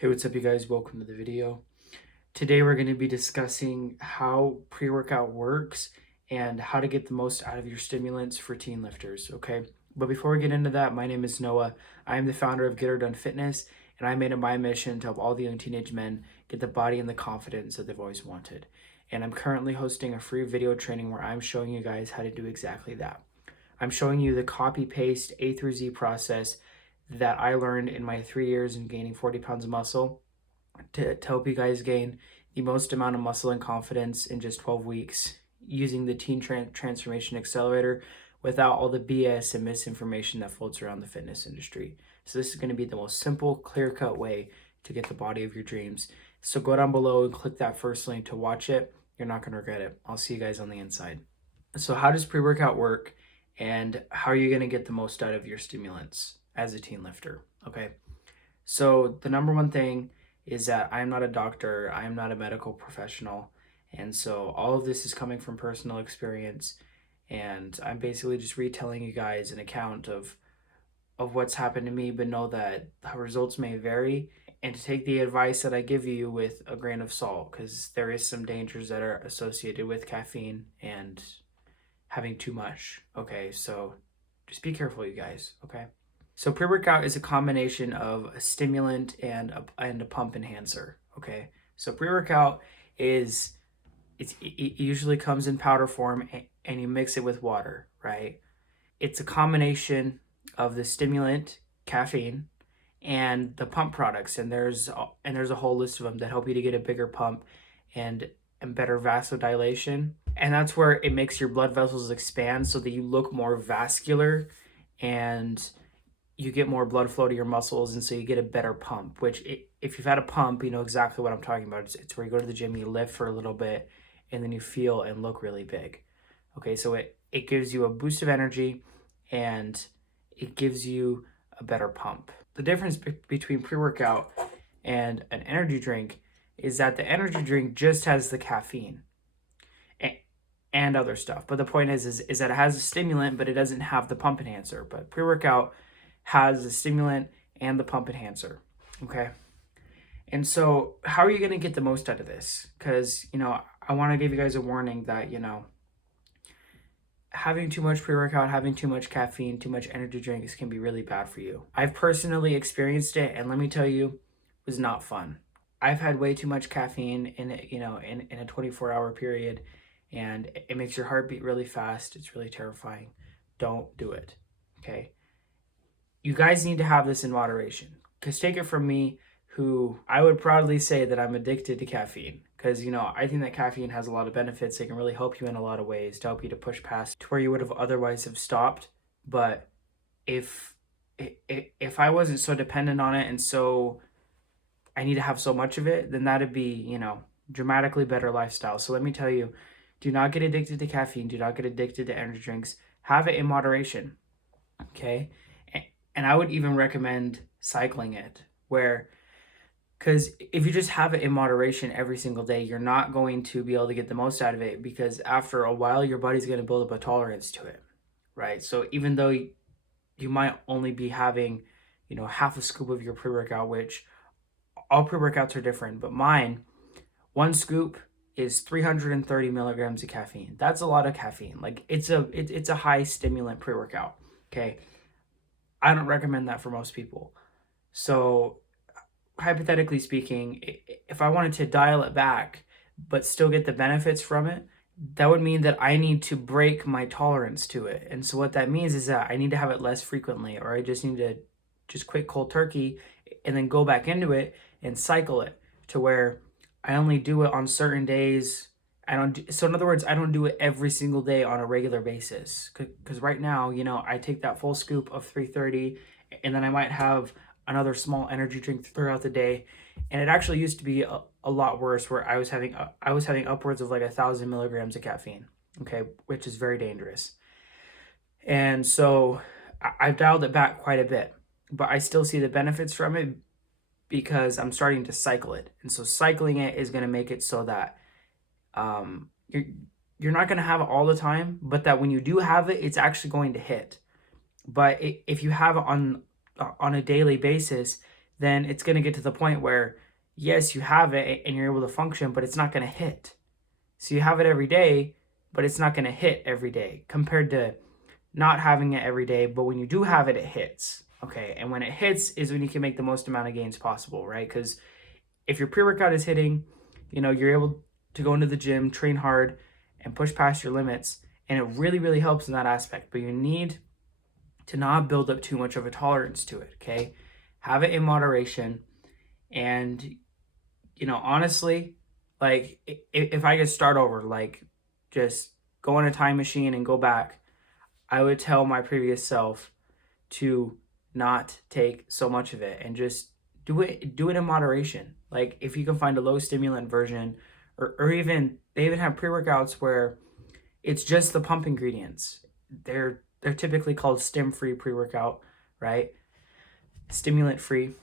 Hey, what's up, you guys? Welcome to the video. Today we're going to be discussing how pre-workout works and how to get the most out of your stimulants for teen lifters, okay? But before we get into that, my name is Noah. I am the founder of Get Her Done Fitness, and I made it my mission to help all the young teenage men get the body and the confidence that they've always wanted. And I'm currently hosting a free video training where I'm showing you guys how to do exactly that. I'm showing you the copy-paste A through Z process that I learned in my 3 years in gaining 40 pounds of muscle to help you guys gain the most amount of muscle and confidence in just 12 weeks using the Teen Transformation Accelerator without all the BS and misinformation that floats around the fitness industry. So this is going to be the most simple, clear-cut way to get the body of your dreams. So go down below and click that first link to watch it. You're not going to regret it. I'll see you guys on the inside. So how does pre-workout work, and how are you going to get the most out of your stimulants as a teen lifter? Okay, so the number one thing is that I'm not a doctor, I am not a medical professional, and so all of this is coming from personal experience, and I'm basically just retelling you guys an account of what's happened to me, but know that the results may vary, and to take the advice that I give you with a grain of salt, because there is some dangers that are associated with caffeine and having too much. Okay, so just be careful, you guys. Okay, so pre-workout is a combination of a stimulant and a pump enhancer. Okay, so pre-workout is it usually comes in powder form, and you mix it with water, right? It's a combination of the stimulant, caffeine, and the pump products, and there's a whole list of them that help you to get a bigger pump and better vasodilation. And that's where it makes your blood vessels expand so that you look more vascular and you get more blood flow to your muscles, and so you get a better pump, which if you've had a pump, you know exactly what I'm talking about. It's where you go to the gym, you lift for a little bit, and then you feel and look really big. Okay, so it gives you a boost of energy, and it gives you a better pump. The difference between pre-workout and an energy drink is that the energy drink just has the caffeine and other stuff. But the point is that it has a stimulant, but it doesn't have the pump enhancer. But pre-workout has the stimulant and the pump enhancer. Okay. And so how are you going to get the most out of this? Because, I want to give you guys a warning that, having too much pre-workout, having too much caffeine, too much energy drinks can be really bad for you. I've personally experienced it, and let me tell you, it was not fun. I've had way too much caffeine in a 24-hour period, and it makes your heart beat really fast. It's really terrifying. Don't do it. Okay. You guys need to have this in moderation, because take it from me, who I would proudly say that I'm addicted to caffeine, because I think that caffeine has a lot of benefits. It can really help you in a lot of ways to help you to push past to where you would have otherwise have stopped. But if I wasn't so dependent on it, and so I need to have so much of it, then that'd be dramatically better lifestyle. So let me tell you, do not get addicted to caffeine. Do not get addicted to energy drinks. Have it in moderation. Okay. And I would even recommend cycling it, because if you just have it in moderation every single day, you're not going to be able to get the most out of it, because after a while, your body's going to build up a tolerance to it, right? So even though you might only be having, half a scoop of your pre-workout, which all pre-workouts are different, but mine, one scoop is 330 milligrams of caffeine. That's a lot of caffeine. Like it's a high stimulant pre-workout. Okay. I don't recommend that for most people. So hypothetically speaking, if I wanted to dial it back but still get the benefits from it, that would mean that I need to break my tolerance to it. And so what that means is that I need to have it less frequently, or I just need to just quit cold turkey and then go back into it and cycle it to where I only do it on certain days. So in other words, I don't do it every single day on a regular basis, because right now, I take that full scoop of 330, and then I might have another small energy drink throughout the day. And it actually used to be a lot worse, where I was having upwards of like 1,000 milligrams of caffeine. Okay. Which is very dangerous. And so I've dialed it back quite a bit, but I still see the benefits from it because I'm starting to cycle it. And so cycling it is going to make it so that you're not going to have it all the time, but that when you do have it, it's actually going to hit. But if you have it on a daily basis, then it's going to get to the point where, yes, you have it and you're able to function, but it's not going to hit. So you have it every day, but it's not going to hit every day compared to not having it every day. But when you do have it, it hits. Okay. And when it hits is when you can make the most amount of gains possible, right? Because if your pre workout is hitting, you're able to go into the gym, train hard, and push past your limits. And it really, really helps in that aspect. But you need to not build up too much of a tolerance to it. Okay. Have it in moderation. And, honestly, like if I could start over, like just go on a time machine and go back, I would tell my previous self to not take so much of it and just do it in moderation. Like if you can find a low stimulant version, or even they even have pre-workouts where it's just the pump ingredients. They're typically called stim free pre-workout, right? Stimulant free.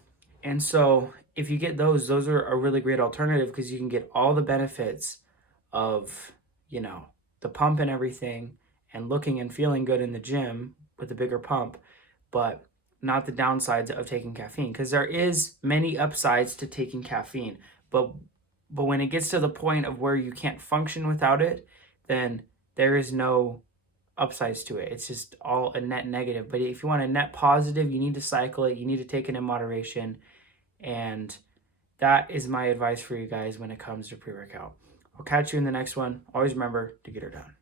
And so if you get those are a really great alternative because you can get all the benefits of, the pump and everything, and looking and feeling good in the gym with a bigger pump, but not the downsides of taking caffeine, because there is many upsides to taking caffeine, but when it gets to the point of where you can't function without it, then there is no upsides to it. It's just all a net negative. But if you want a net positive, you need to cycle it, you need to take it in moderation. And that is my advice for you guys when it comes to pre-workout. I'll catch you in the next one. Always remember to get her done.